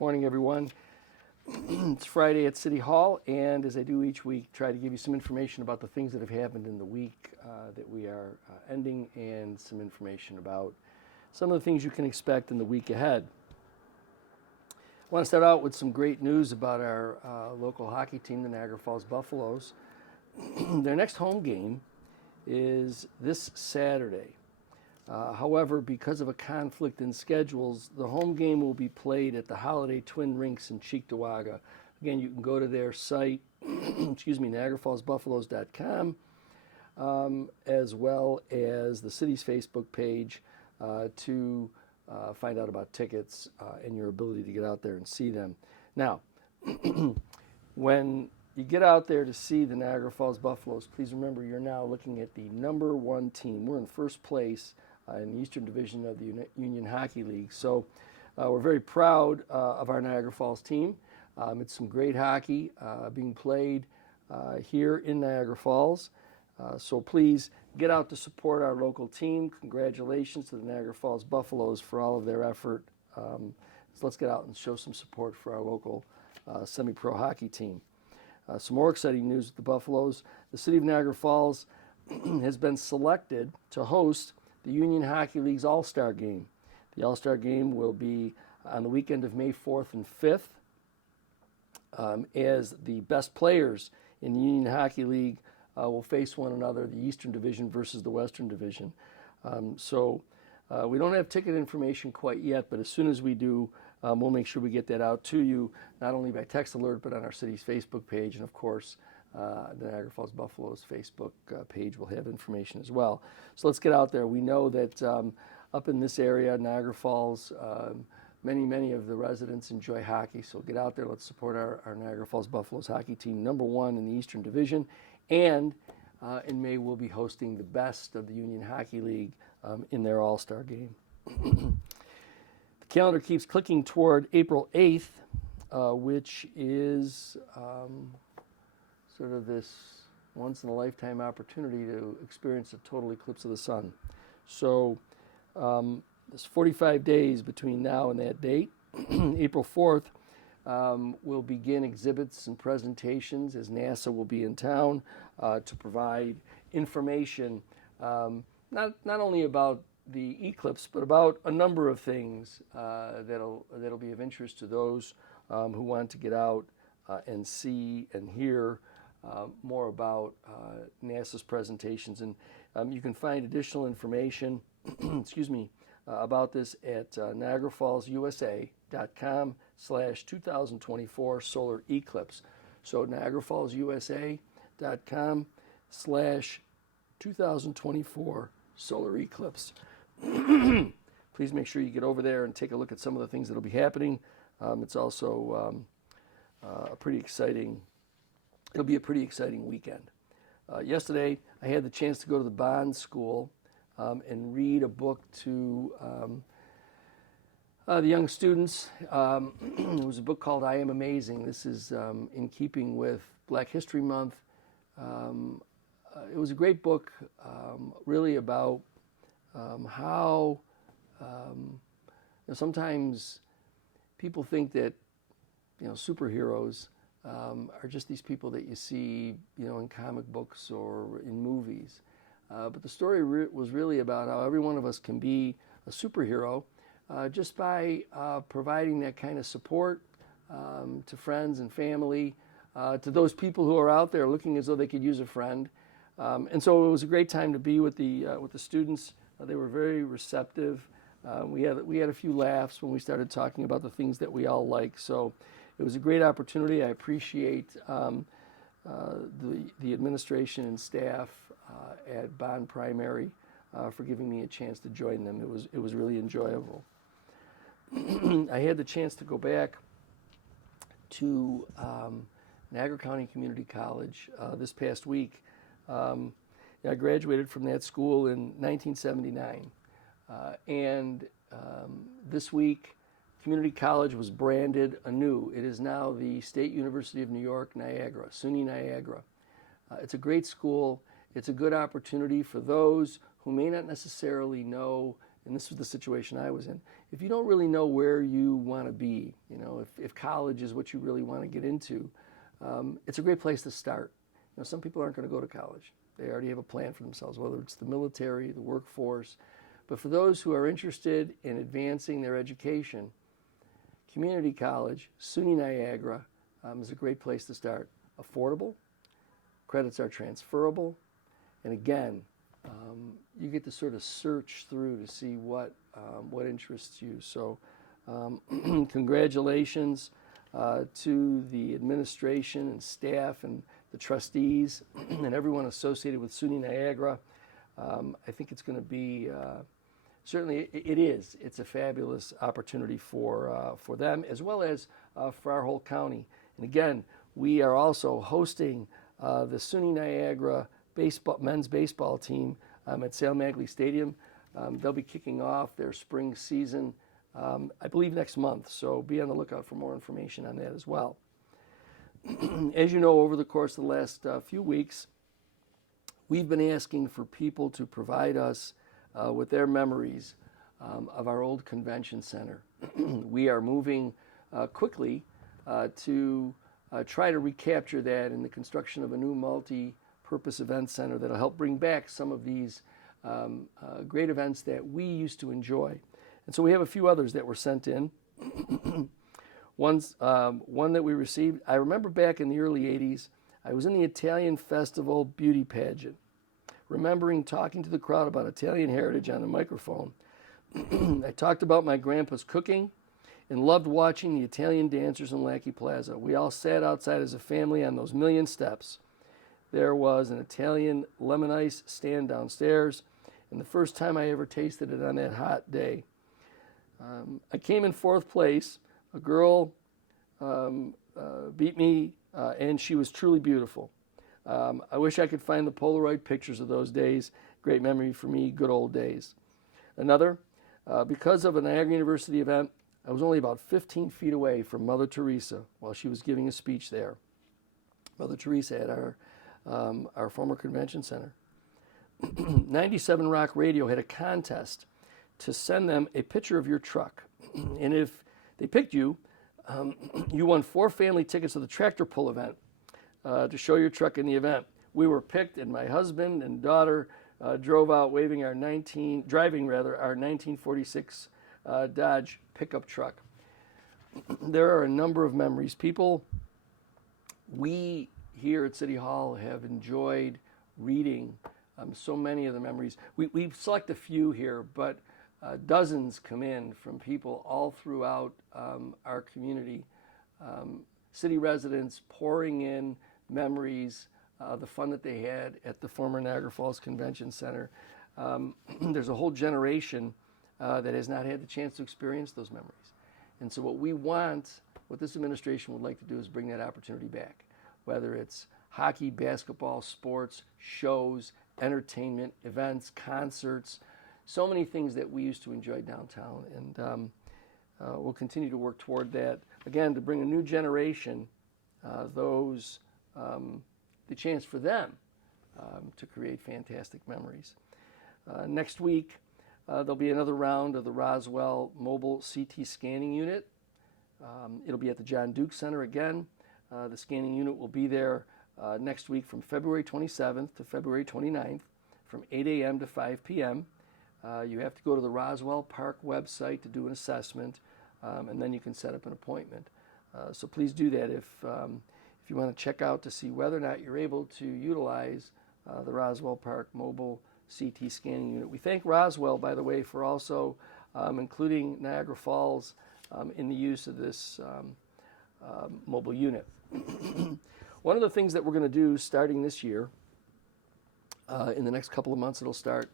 Morning, everyone. It's Friday at City Hall, and as I do each week, try to give you some information about the things that have happened in the week that we are ending, and some information about some of the things you can expect in the week ahead. I want to start out with some great news about our local hockey team, the Niagara Falls Buffaloes. Their next home game is this Saturday. However, because of a conflict in schedules, the home game will be played at the Holiday Twin Rinks in Cheektowaga. Again, you can go to their site, NiagaraFallsBuffaloes.com, as well as the city's Facebook page to find out about tickets and your ability to get out there and see them. Now, when you get out there to see the Niagara Falls Buffaloes, please remember you're now looking at the number one team. We're in first place in the Eastern Division of the Union Hockey League. So we're very proud of our Niagara Falls team. It's some great hockey being played here in Niagara Falls. So please get out to support our local team. Congratulations to the Niagara Falls Buffaloes for all of their effort. So let's get out and show some support for our local semi-pro hockey team. Some more exciting news with the Buffaloes. The City of Niagara Falls has been selected to host the Union Hockey League's All-Star Game. The All-Star Game will be on the weekend of May 4th and 5th, as the best players in the Union Hockey League will face one another, the Eastern Division versus the Western Division. We don't have ticket information quite yet, but as soon as we do, we'll make sure we get that out to you, not only by text alert, but on our city's Facebook page, and of course, the Niagara Falls Buffaloes Facebook page will have information as well. So let's get out there. We know that up in this area, Niagara Falls, many of the residents enjoy hockey. So get out there. Let's support our Niagara Falls Buffaloes hockey team, number one in the Eastern Division. And in May, we'll be hosting the best of the Union Hockey League in their All-Star Game. The calendar keeps clicking toward April 8th, which is sort of this once-in-a-lifetime opportunity to experience a total eclipse of the sun. So there's 45 days between now and that date. April 4th, we'll begin exhibits and presentations as NASA will be in town to provide information, not only about the eclipse, but about a number of things that'll be of interest to those who want to get out and see and hear more about NASA's presentations. And you can find additional information about this at NiagaraFallsUSA.com/2024 solar eclipse. So NiagaraFallsUSA.com/2024 solar eclipse. Please make sure you get over there and take a look at some of the things that will be happening. It's also a pretty exciting. It'll be a pretty exciting weekend. Yesterday, I had the chance to go to the Bond School and read a book to the young students. It was a book called I Am Amazing. This is in keeping with Black History Month. It was a great book, really about how sometimes people think that superheroes are just these people that you see, in comic books or in movies. But the story was really about how every one of us can be a superhero just by providing that kind of support to friends and family, to those people who are out there looking as though they could use a friend. And so it was a great time to be with the students. They were very receptive. We had a few laughs when we started talking about the things that we all like. So it was a great opportunity. I appreciate the administration and staff at Bond Primary for giving me a chance to join them. It was really enjoyable. I had the chance to go back to Niagara County Community College this past week. I graduated from that school in 1979, and this week Community College was branded anew. It is now the State University of New York, Niagara, SUNY Niagara. It's a great school. It's a good opportunity for those who may not necessarily know and this was the situation I was in, if you don't really know where you want to be, if college is what you really want to get into, it's a great place to start. Some people aren't going to go to college. They already have a plan for themselves, whether it's the military, the workforce. But for those who are interested in advancing their education, community college, SUNY Niagara, is a great place to start. Affordable, credits are transferable, and again, you get to sort of search through to see what interests you. So congratulations to the administration and staff and the trustees and everyone associated with SUNY Niagara. I think it's going to be, certainly it is. It's a fabulous opportunity for them as well as for our whole county. And again, we are also hosting the SUNY Niagara men's baseball team at Sale Magley Stadium. They'll be kicking off their spring season, I believe, next month. So be on the lookout for more information on that as well. As you know, over the course of the last few weeks, we've been asking for people to provide us with their memories of our old convention center. We are moving quickly to try to recapture that in the construction of a new multi-purpose event center that'll help bring back some of these great events that we used to enjoy. And so we have a few others that were sent in. One that we received, I remember back in the early 80s, I was in the Italian Festival beauty pageant, remembering talking to the crowd about Italian heritage on the microphone. I talked about my grandpa's cooking and loved watching the Italian dancers in Lackey Plaza. We all sat outside as a family on those million steps. There was an Italian lemon ice stand downstairs, and the first time I ever tasted it on that hot day. I came in fourth place. A girl beat me, and she was truly beautiful. I wish I could find the Polaroid pictures of those days. Great memory for me, good old days. Another, because of a Niagara University event, I was only about 15 feet away from Mother Teresa while she was giving a speech there. Mother Teresa at our former convention center. 97 Rock Radio had a contest to send them a picture of your truck. And if they picked you, you won 4 family tickets to the tractor pull event to show your truck in the event. We were picked, and my husband and daughter drove out driving our 1946 Dodge pickup truck. There are a number of memories. We here at City Hall have enjoyed reading so many of the memories. We select a few here, but dozens come in from people all throughout our community. City residents pouring in memories, the fun that they had at the former Niagara Falls Convention Center. There's a whole generation that has not had the chance to experience those memories. And so what this administration would like to do is bring that opportunity back, whether it's hockey, basketball, sports, shows, entertainment, events, concerts, so many things that we used to enjoy downtown. And we'll continue to work toward that, again, to bring a new generation the chance for them to create fantastic memories. Next week, there'll be another round of the Roswell Mobile CT Scanning Unit. It'll be at the John Duke Center again. The scanning unit will be there next week from February 27th to February 29th from 8 a.m. to 5 p.m. You have to go to the Roswell Park website to do an assessment, and then you can set up an appointment. So please do that if you want to check out to see whether or not you're able to utilize the Roswell Park Mobile CT Scanning Unit. We thank Roswell, by the way, for also including Niagara Falls in the use of this mobile unit. One of the things that we're going to do starting this year, in the next couple of months it'll start,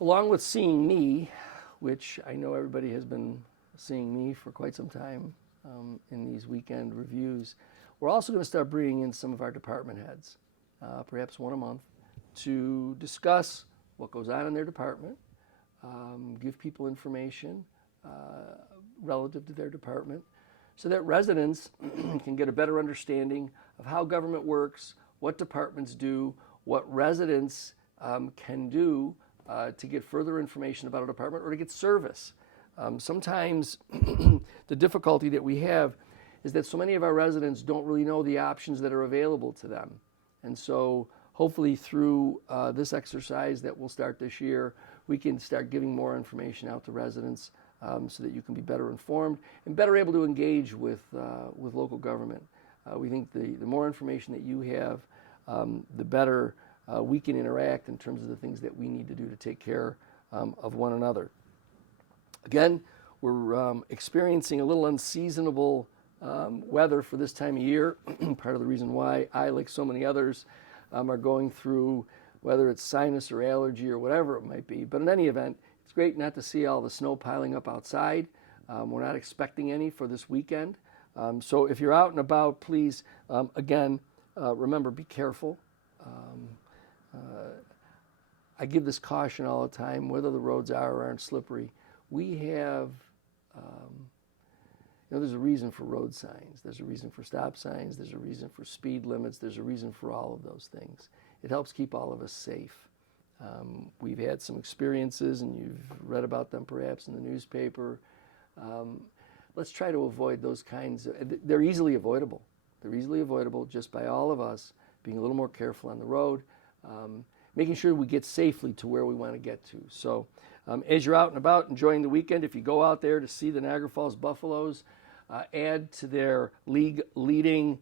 along with Seeing Me, which I know everybody has been seeing me for quite some time in these weekend reviews, we're also going to start bringing in some of our department heads, perhaps one a month, to discuss what goes on in their department, give people information relative to their department, so that residents can get a better understanding of how government works, what departments do, what residents can do to get further information about a department or to get service. Sometimes the difficulty that we have is that so many of our residents don't really know the options that are available to them. And so hopefully through this exercise that we'll start this year, we can start giving more information out to residents so that you can be better informed and better able to engage with local government. We think the more information that you have, the better we can interact in terms of the things that we need to do to take care of one another. Again, we're experiencing a little unseasonable weather for this time of year. Part of the reason why I, like so many others, are going through, whether it's sinus or allergy or whatever it might be. But in any event, it's great not to see all the snow piling up outside. We're not expecting any for this weekend. So if you're out and about, please, again, remember, be careful. I give this caution all the time, whether the roads are or aren't slippery. We have, there's a reason for road signs. There's a reason for stop signs. There's a reason for speed limits. There's a reason for all of those things. It helps keep all of us safe. We've had some experiences, and you've read about them perhaps in the newspaper. Let's try to avoid those kinds of, they're easily avoidable. They're easily avoidable just by all of us being a little more careful on the road, making sure we get safely to where we want to get to. So as you're out and about enjoying the weekend, if you go out there to see the Niagara Falls Buffaloes add to their league leading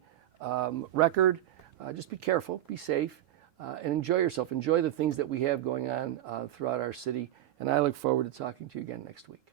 record, just be careful, be safe, and enjoy yourself. Enjoy the things that we have going on throughout our city. And I look forward to talking to you again next week.